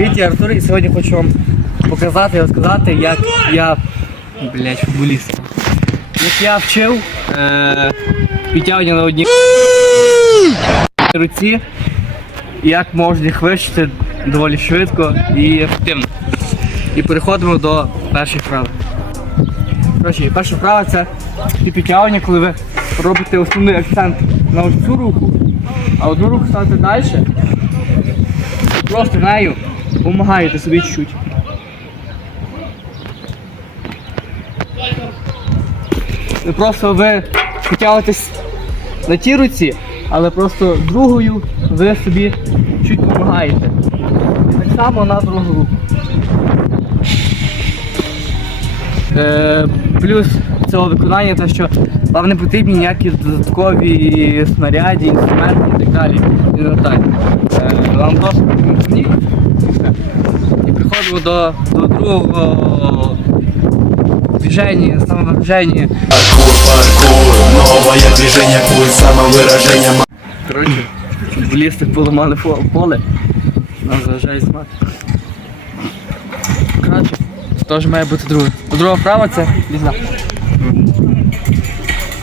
я Артур і сьогодні хочу вам показати і розказати, як я, блядь, футболіст. Як я вчив е, підтягування на одній руці, як можна їх вивчити доволі швидко і ефективно. І переходимо до перших вправ. Коротше, перша вправа це ті підтягування, коли ви робите основний акцент на цю руку, а одну руку ставите далі. Просто нею допомагаєте собі чуть-чуть. Не просто ви потягуєтесь на тій руці, але просто другою ви собі чуть допомагаєте. Так само на другу руку. Е, плюс цього виконання те, що вам не потрібні ніякі додаткові снаряді, інструменти і так далі. І так. Е, вам просто потрібен і все. І до, до другого движення, самовираження. Паркур, паркур, новое движение, пульс, самовыражение Коротше, футболісти поламали поле. Нас заважає знімати. Коротше, теж має бути друге. Друга вправа це ліза.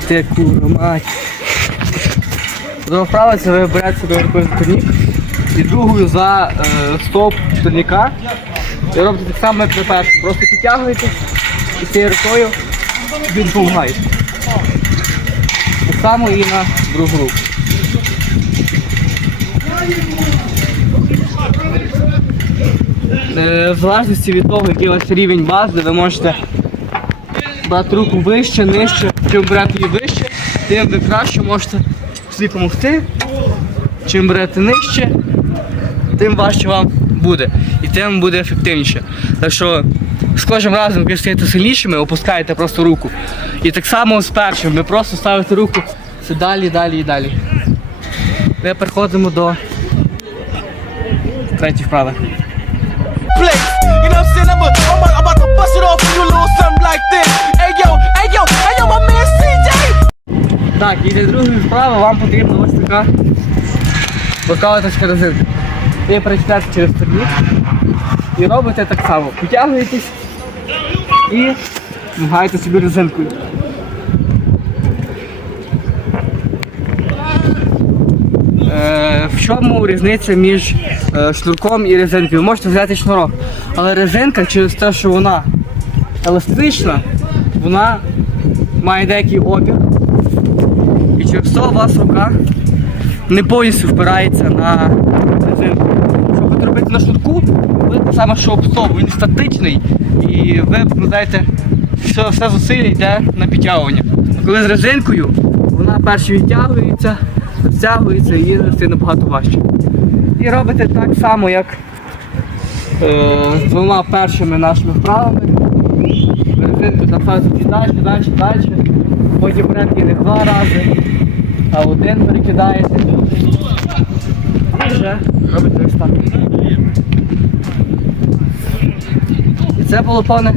Ти курва мать. Друга вправа це ви берете себе турнік і другою за е, стоп турніка. І робите так само, як на першому. Просто підтягуєте і цією рукою він. Так само і на другу руку. Е, В залежності від того, який у вас рівень бази, ви можете брати руку вище, нижче. Чим берете її вище, тим ви краще можете собі допомогти. Чим берете нижче, тим важче вам буде. І тим буде ефективніше. Так що з кожним разом, ви стаєте сильнішими, опускаєте просто руку. І так само з першим, ви просто ставите руку все далі, далі і далі. Ми переходимо до третьої вправи. Так, і для другої вправи вам потрібна ось така воркаутовська резинка. Ви перечитаєте через турнік і робите так само. Потягуєтесь і вмагаєте собі резинкою. Е, в чому різниця між е, шнурком і резинкою? Ви можете взяти шнурок, але резинка через те, що вона еластична, вона має деякий опір. І через це у вас рука не повністю впирається на резинку. Що ви робити на шнурку, ви саме, що обстов, він статичний, і ви знаєте, все, все зусилля йде на підтягування. Коли з резинкою, вона перше відтягується, стягується і стає набагато важче. І робите так само, як е, з двома першими нашими вправами. Резинку зафазуєте далі, далі, далі. Потім берете її не два рази, а один перекидаєте. І вже робите ось. І це було повне,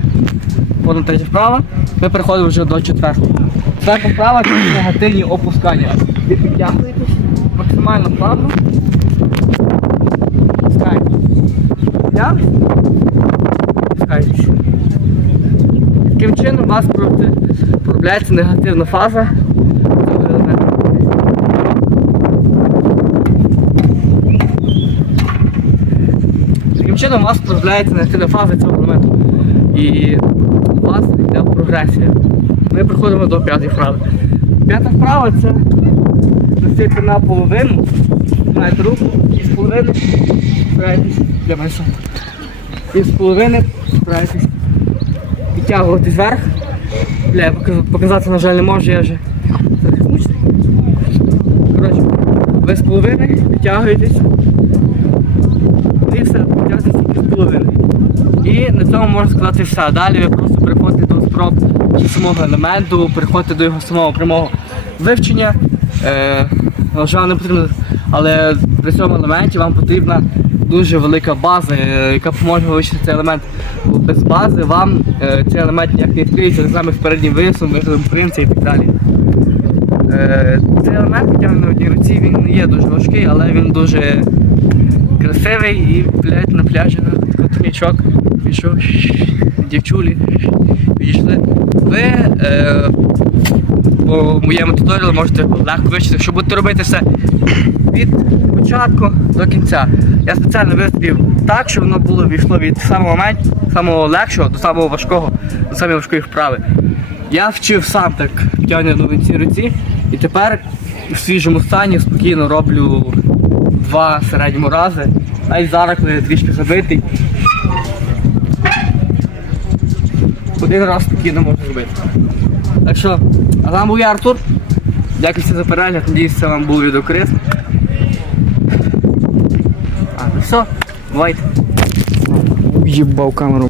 повна третя вправа. Ми переходимо вже до четвертої. Четверта вправа це негативні опускання. Підтягуєтесь максимально плавно. Пускаєте. Підтягуєтесь. Пускаєтесь. Таким чином у вас проробляється негативна фаза цього елементу. Таким чином у вас проробляється негативна фаза цього елементу. І у вас йде прогресія. Ми приходимо до п'ятої вправи. П'ята вправа це носити на половину, маєте руку і з половини стараєтесь для мене. І з половини стараєтесь підтягуватись вверх. Бля, показати, на жаль, не можу, я вже трохи змучений. Коротше, ви з половини підтягуєтесь. І все, підтягуєтесь тільки з половини. І на цьому можна сказати все. Далі ви просто переходите до спроб чи самого елементу, переходите до його самого прямого вивчення. Е, на не потрібно, але при цьому елементі вам потрібна дуже велика база, е, яка поможе вивчити цей елемент. Без бази вам е, цей елемент ніяк не відкриється, так само з переднім висом, принца і так далі. Е, цей елемент тягне на одній руці, він не є дуже важкий, але він дуже красивий і блядь, на пляжі на технічок, пішов, дівчулі, підійшли. Ви е, по моєму туторіалу можете легко вивчити, що будете робити все від початку до кінця. Я спеціально вистрів так, щоб воно було війшло від самого мен, самого легшого до самого важкого, до самої важкої вправи. Я вчив сам так тягнення на вінці руці, і тепер в свіжому стані спокійно роблю два середньому рази. Навіть зараз, коли я трішки забитий. Один раз спокійно можу зробити. Так що, а вам був я Артур. Дякую за перегляд, надіюсь, це вам був відео. А, ну все, бувайте. Уїбав камеру.